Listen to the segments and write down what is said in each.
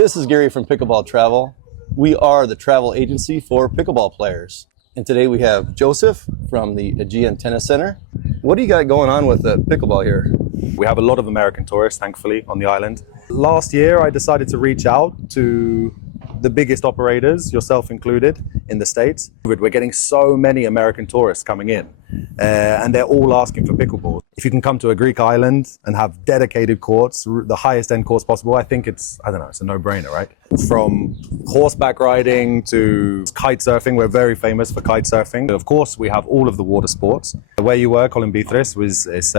This is Gary from Pickleball Travel. We are the travel agency for pickleball players. And today we have Joseph from the Aegean Tennis Center. What do you got going on with the pickleball here? We have a lot of American tourists, thankfully, on the island. Last year, I decided to reach out to the biggest operators, yourself included, in the States. We're getting so many American tourists coming in, and they're all asking for pickleball. If you can come to a Greek island and have dedicated courts, the highest end courts possible, I think it's a no-brainer, right? From horseback riding to kite surfing, we're very famous for kite surfing. Of course, we have all of the water sports. Where you were, Kolumbithris, is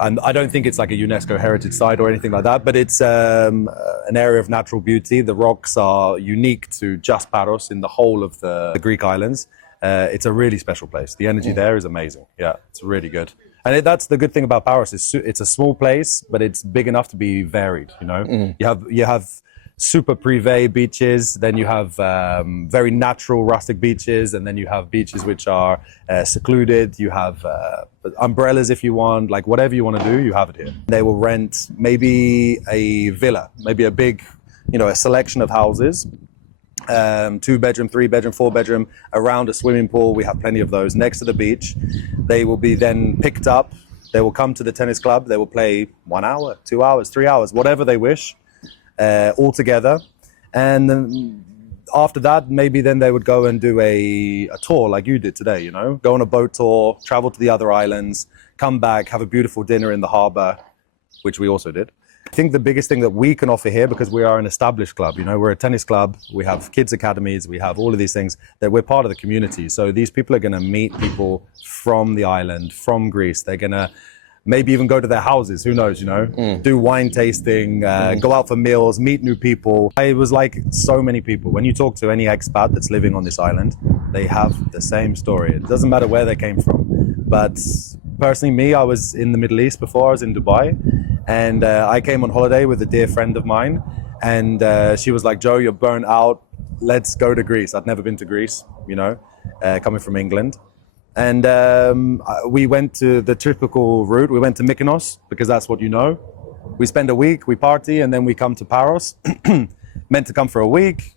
and I don't think it's like a UNESCO heritage site or anything like that, but it's an area of natural beauty. The rocks are unique to just Paros in the whole of the Greek islands. It's a really special place. The energy there is amazing. Yeah, it's really good. And that's the good thing about Paros. It's a small place, but it's big enough to be varied, you know? You have super privé beaches, then you have very natural rustic beaches, and then you have beaches which are secluded. You have umbrellas if you want, like whatever you want to do, you have it here. They will rent maybe a villa, maybe a big, a selection of houses, 2-bedroom, 3-bedroom, 4-bedroom, around a swimming pool. We have plenty of those next to the beach. They will be then picked up. They will come to the tennis club. They will play 1 hour, 2 hours, 3 hours, whatever they wish. All together, and then after that, maybe then they would go and do a tour like you did today, go on a boat tour, travel to the other islands, come back, have a beautiful dinner in the harbor, which we also did. I think the biggest thing that we can offer here, because we are an established club, we're a tennis club, we have kids academies, we have all of these things, that we're part of the community. So these people are going to meet people from the island, from Greece. They're going to maybe even go to their houses, who knows, do wine tasting, go out for meals, meet new people. It was like so many people. When you talk to any expat that's living on this island, they have the same story. It doesn't matter where they came from. But personally, me, I was in the Middle East before. I was in Dubai, and I came on holiday with a dear friend of mine, and she was like, Joe, you're burnt out. Let's go to Greece. I'd never been to Greece, coming from England. And we went to the typical route. We went to Mykonos, because that's what you know. We spend a week, we party, and then we come to Paros. Meant to come for a week,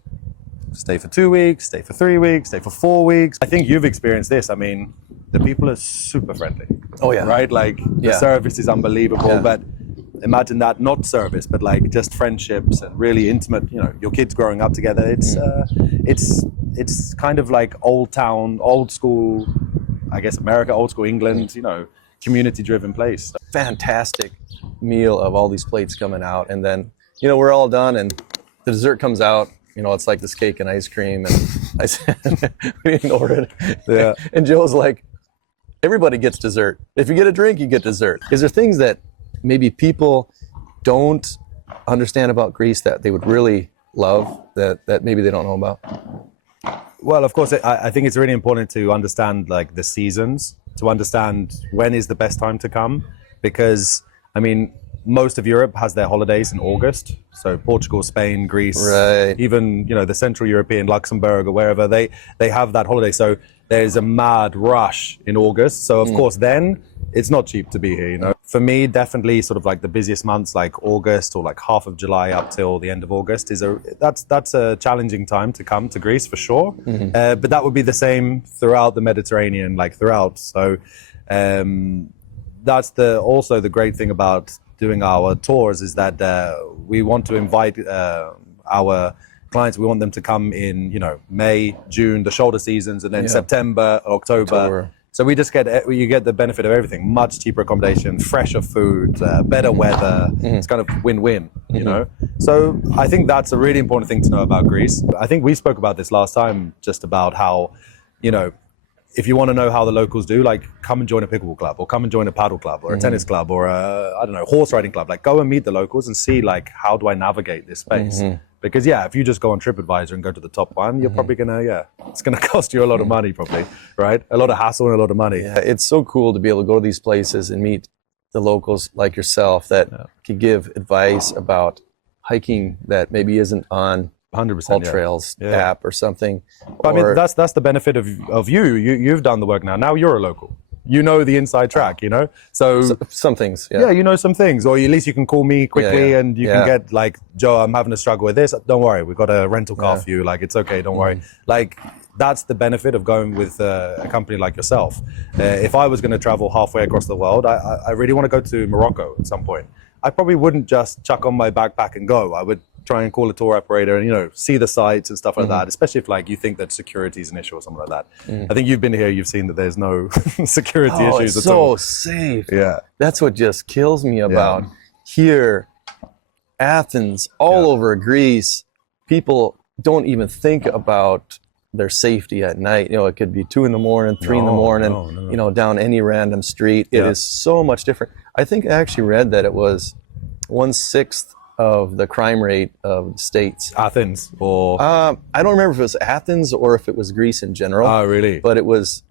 stay for 2 weeks, stay for 3 weeks, stay for 4 weeks. I think you've experienced this. I mean, the people are super friendly. Oh, yeah. Right? Like, the service is unbelievable. Yeah. But imagine that, not service, but like just friendships and really intimate, your kids growing up together. It's kind of like old town, old school, I guess America, old school England, community-driven place. Fantastic meal of all these plates coming out, and then we're all done, and the dessert comes out. It's like this cake and ice cream, and I said we didn't order it. Yeah. And Joe's like, everybody gets dessert. If you get a drink, you get dessert. Is there things that maybe people don't understand about Greece that they would really love that maybe they don't know about? Well, of course, I think it's really important to understand like the seasons, to understand when is the best time to come, because most of Europe has their holidays in August. So Portugal, Spain, Greece, right. Even the Central European, Luxembourg or wherever, they have that holiday. So there's a mad rush in August. So of course then it's not cheap to be here, For me, definitely sort of like the busiest months, like August or like half of July up till the end of August, that's a challenging time to come to Greece for sure. But that would be the same throughout the Mediterranean, like throughout. So that's also the great thing about doing our tours, is that we want to invite our clients. We want them to come in, May, June, the shoulder seasons, and then September, October. So you get the benefit of everything: much cheaper accommodation, fresher food, better weather. It's kind of win-win, So I think that's a really important thing to know about Greece. I think we spoke about this last time, just about how, if you want to know how the locals do, like come and join a pickleball club, or come and join a paddle club, or a tennis club, or a horse riding club. Like go and meet the locals and see like, how do I navigate this space? Because if you just go on TripAdvisor and go to the top one, you're probably it's gonna cost you a lot of money, probably, right? A lot of hassle and a lot of money. Yeah, it's so cool to be able to go to these places and meet the locals like yourself that can give advice about hiking that maybe isn't on 100%, All Trails app or something. But I mean, that's the benefit of you. You've done the work now. Now you're a local. you know the inside track, you know? So some things, yeah, you know some things, or at least you can call me quickly and you can get like, Joe, I'm having a struggle with this. Don't worry, we've got a rental car for you. Like, it's okay, don't worry. Like, that's the benefit of going with a company like yourself. If I was going to travel halfway across the world, I really want to go to Morocco at some point. I probably wouldn't just chuck on my backpack and go. I would try and call a tour operator and, you know, see the sites and stuff like that, especially if like you think that security is an issue or something like that. I think you've been here, you've seen that there's no security issues at all. It's so safe. Yeah. That's what just kills me about here, Athens, all over Greece. People don't even think about their safety at night. You know, it could be 2 in the morning, 3 in the morning, you know, down any random street. It is so much different. I think I actually read that it was 1/6 of the crime rate of the states. Athens or I don't remember if it was Athens or if it was Greece in general. Oh, really? But it was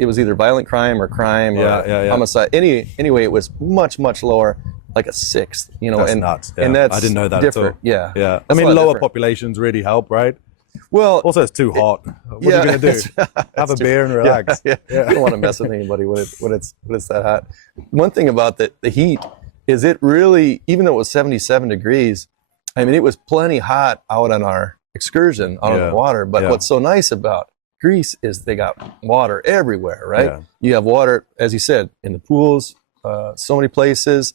either violent crime or homicide. Anyway, it was much lower, like a 1/6. You know, that's and nuts. And that's I didn't know that different. at all. Yeah. I mean, lower populations really help, right? Well, also it's too hot. What are you gonna do? Have a beer and relax. You don't want to mess with anybody when it's that hot. One thing about the heat is it really, even though it was 77 degrees, I mean, it was plenty hot out on our excursion out on the water. But what's so nice about Greece is they got water everywhere, right? Yeah. You have water, as you said, in the pools, so many places,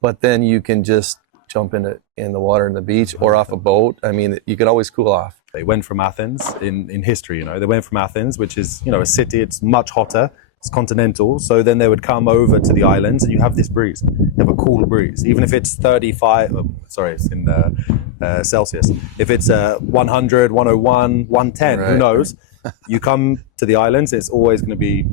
but then you can just jump in the water in the beach or off a boat. I mean, you could always cool off. They went from Athens in history, you know, they went from Athens, which is, you know, a city, it's much hotter, it's continental. So then they would come over to the islands and you have this breeze, you have a cool breeze, even if it's 35, it's in Celsius. If it's 100, 101, 110, who knows? You come to the islands, it's always going to be,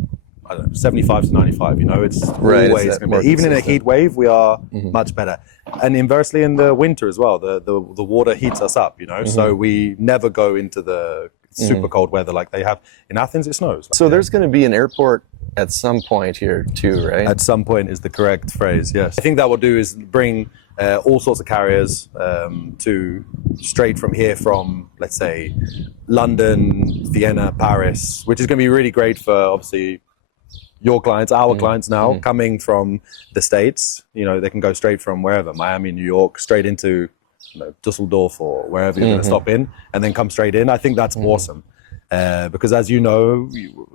I don't know, 75 to 95, you know, it's always going to be. Even in a heat wave, we are much better. And inversely in the winter as well, the water heats us up, you know, so we never go into the super cold weather like they have. In Athens, it snows. So there's going to be an airport at some point here too, right? At some point is the correct phrase, yes. I think that will do is bring all sorts of carriers to straight from here from, let's say, London, Vienna, Paris, which is going to be really great for, obviously, your clients, our clients now, coming from the States. You know, they can go straight from wherever, Miami, New York, straight into, you know, Dusseldorf or wherever you're going to stop in, and then come straight in. I think that's awesome. Because as you know,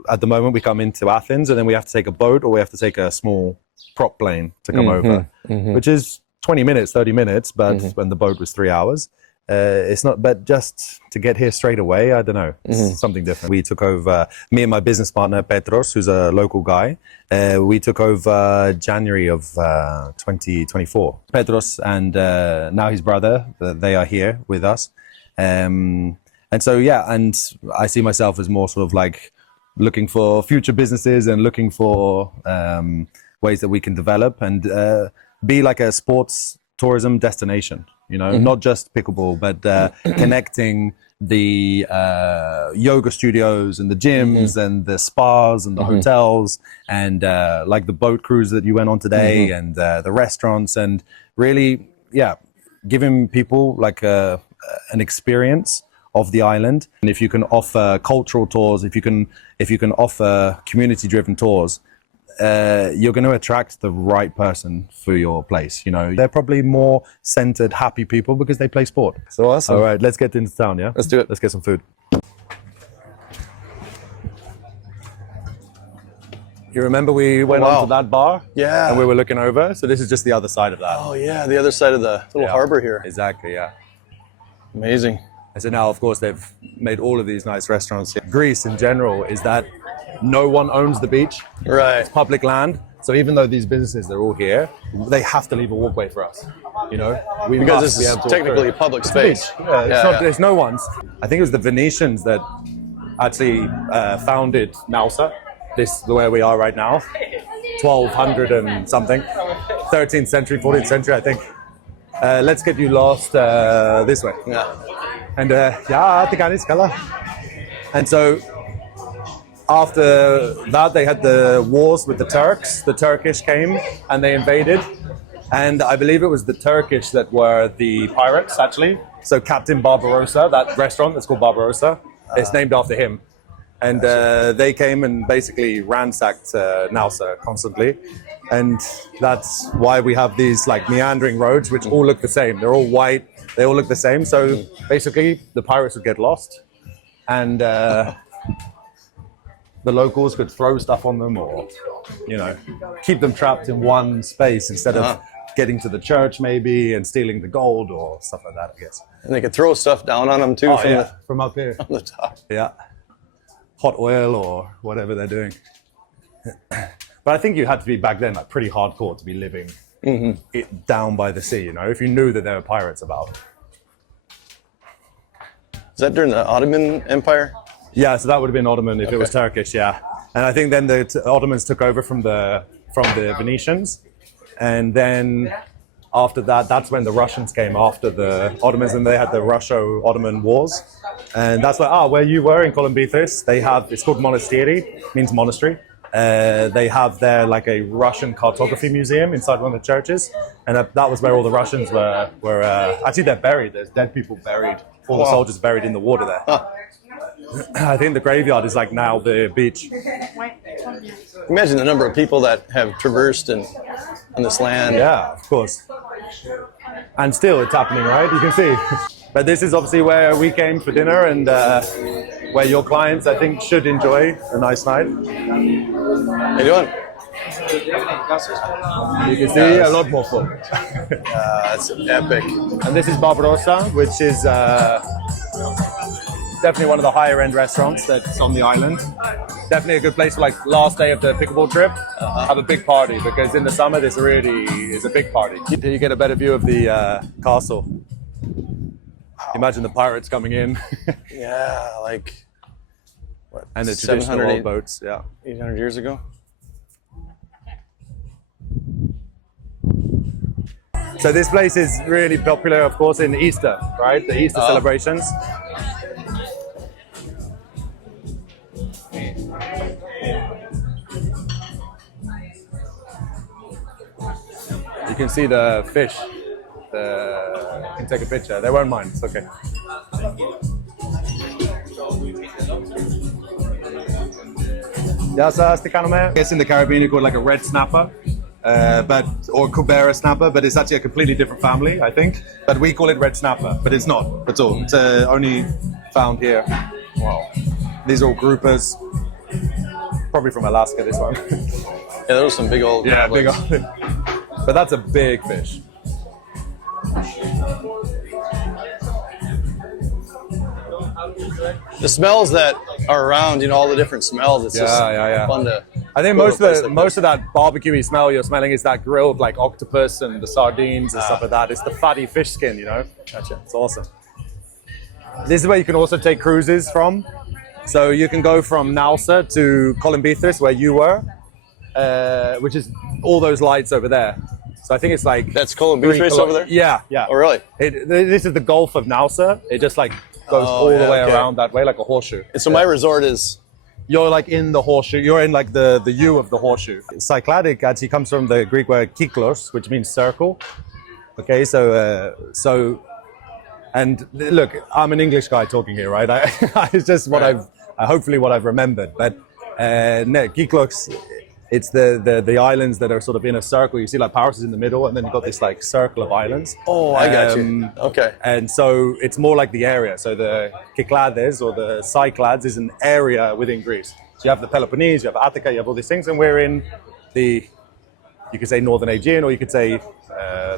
at the moment we come into Athens and then we have to take a boat or we have to take a small prop plane to come over, which is 20 minutes, 30 minutes, but when the boat was 3 hours, it's not, but just to get here straight away, I don't know, it's something different. We took over, me and my business partner, Petros, who's a local guy, we took over January of 2024. Petros and now his brother, they are here with us. And so, yeah, and I see myself as more sort of like looking for future businesses and looking for ways that we can develop and be like a sports tourism destination, you know, not just pickleball, but connecting the yoga studios and the gyms and the spas and the hotels and like the boat cruise that you went on today and the restaurants and really, yeah, giving people like an experience of the island. And if you can offer cultural tours, if you can offer community-driven tours, you're going to attract the right person for your place. You know, they're probably more centered, happy people because they play sport. So awesome. All right, let's get into town, yeah? Let's do it. Let's get some food. You remember we went on to that bar? Yeah. And we were looking over. So this is just the other side of that. Oh, yeah, the other side of the little harbor here. Exactly, yeah. Amazing. And so now, of course, they've made all of these nice restaurants. Greece in general is that no one owns the beach. Right. It's public land. So even though these businesses, they're all here, they have to leave a walkway for us. You know, because this is technically a public space. It's no one's. I think it was the Venetians that actually founded Naousa, where we are right now, 1200 and something, 13th century, 14th century, I think. Let's get you lost this way. Yeah. And and so after that, they had the wars with the Turks. The Turkish came and they invaded. And I believe it was the Turkish that were the pirates, actually. So Captain Barbarossa, that restaurant that's called Barbarossa, it's named after him. And they came and basically ransacked Naousa constantly. And that's why we have these like meandering roads, which all look the same. They're all white. They all look the same. So basically, the pirates would get lost, and the locals could throw stuff on them, or keep them trapped in one space instead of getting to the church maybe and stealing the gold or stuff like that, I guess. And they could throw stuff down on them too from up here. on the top. Yeah. Hot oil or whatever they're doing. But I think you had to be back then like pretty hardcore to be living it down by the sea, if you knew that there were pirates about. Is that during the Ottoman Empire? Yeah, so that would have been Ottoman if it was Turkish, yeah. And I think then the Ottomans took over from the Venetians. And then after that, that's when the Russians came after the Ottomans, and they had the Russo-Ottoman wars. And that's like, where you were in Columbithis, they have, it's called Monastiri, means monastery. They have there like a Russian cartography museum inside one of the churches. And that was where all the Russians were actually they're buried. There's dead people buried, all the soldiers buried in the water there. I think the graveyard is like now the beach. Imagine the number of people that have traversed in this land. Yeah, of course. And still it's happening, right? You can see. But this is obviously where we came for dinner, and where your clients, I think, should enjoy a nice night. How you doing? You can see a lot more folk. That's epic. And this is Barbarossa, which is definitely one of the higher end restaurants that's on the island. Definitely a good place for like last day of the pickleball trip. Have a big party, because in the summer this really is a big party. You get a better view of the castle. Imagine the pirates coming in. Yeah, like what? And the traditional old boats. Yeah, 800 years ago. So this place is really popular, of course, in Easter, right? The Easter celebrations. You can see the fish. You can take a picture. They won't mind. It's okay. I guess in the Caribbean you call it like a red snapper, or Cubera snapper, but it's actually a completely different family, I think. But we call it red snapper, but it's not at all. It's only found here. Wow. These are all groupers. Probably from Alaska, this one. Yeah, those are some big old. Yeah, big old. But that's a big fish. The smells that are around, all the different smells. It's just fun to. I think most of that barbecue-y smell you're smelling is that grilled like octopus and the sardines and stuff like that. It's the fatty fish skin, Gotcha. It's awesome. This is where you can also take cruises from. So you can go from Naousa to Columbithis, where you were, which is all those lights over there. So I think it's like... That's Columbithis over there? Yeah. Oh, really? This is the Gulf of Naousa. It just like goes all the way around that way, like a horseshoe. And so my resort is... You're like in the horseshoe. You're in like the U of the horseshoe. Cycladic actually comes from the Greek word kyklos, which means circle. Okay, so... And look, I'm an English guy talking here, right? It's just what hopefully what I've remembered. But kyklos... It's the islands that are sort of in a circle. You see like Paros is in the middle, and then you've got this like circle of islands. Oh, I got you. Okay. And so it's more like the area. So the Kyklades or the Cyclades is an area within Greece. So you have the Peloponnese, you have Attica, you have all these things, and we're in you could say Northern Aegean, or you could say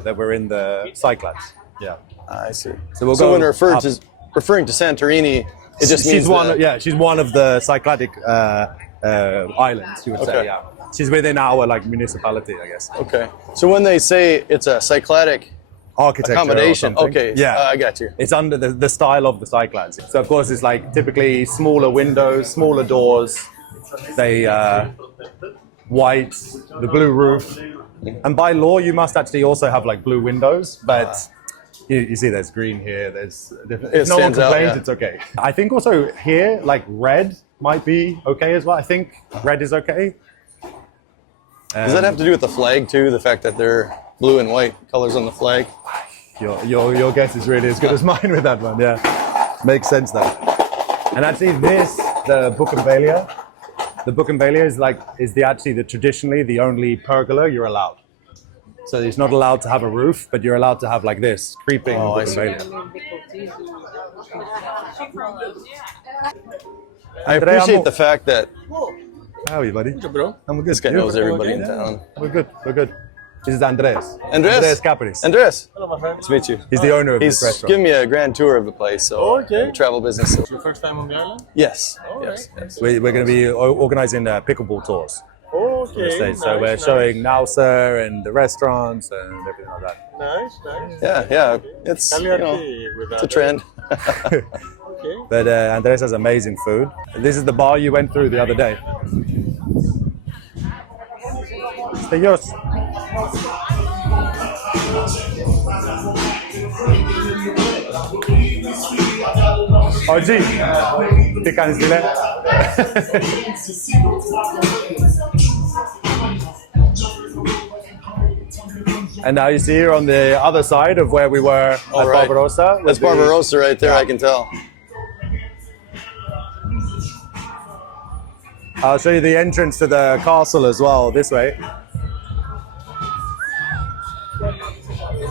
that we're in the Cyclades. Yeah. I see. So when referring to Santorini, it just means she's one of the Cycladic islands, you would say, yeah. She's within our like municipality, I guess. Okay. So when they say it's a Cycladic architecture accommodation, okay, yeah, I got you. It's under the style of the Cyclades. So of course it's like typically smaller windows, smaller doors. They white, the blue roof, and by law you must actually also have like blue windows, but. You see there's green here, there's different. If no one complains, it's okay. I think also here, like red might be okay as well. I think red is okay. Does that have to do with the flag too? The fact that they're blue and white colors on the flag? Your guess is really as good as mine with that one, yeah. Makes sense though. And actually the Buchenwälder. The Buchenwälder is traditionally the only pergola you're allowed. So it's not allowed to have a roof, but you're allowed to have like this creeping Buchenwälder. I appreciate the fact that How are you, buddy? Bro. I'm good. this guy knows everybody in town. We're good. We're good. This is Andres. Andres Capris. Andres, Hello, my friend. nice to meet you. He's the owner of this He's restaurant. giving me a grand tour of the place. So Okay. travel business. It's your first time on the island? Yes, All yes, right. yes. We're going to be organizing pickleball tours. Okay. So we're showing Naousa and the restaurants and everything like that. Nice. Yeah. It's it's a trend. Okay. But Andres has amazing food. This is the bar you went through the other day. Este yours. Oggi ti canzile. And now you see here on the other side of where we were at right. Barbarossa. That's Barbarossa right there. I can tell. I'll show you the entrance to the castle as well, this way.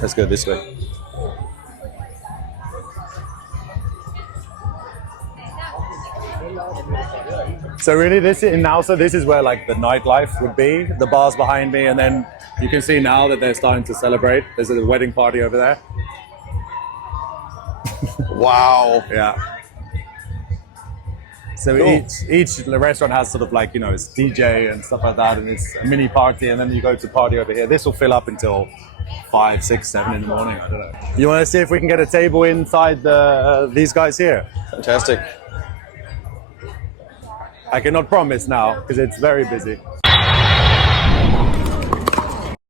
Let's go this way. So really, this in Naousa, this is where like the nightlife would be. The bar's behind me, and then you can see now that they're starting to celebrate. There's a wedding party over there. Wow. Yeah. So Cool. each restaurant has sort of like, you know, it's DJ and stuff like that, and it's a mini party, and then you go to party over here. This will fill up until 5, 6, 7 in the morning. I don't know. You want to see if we can get a table inside these guys here? Fantastic. I cannot promise now because it's very busy.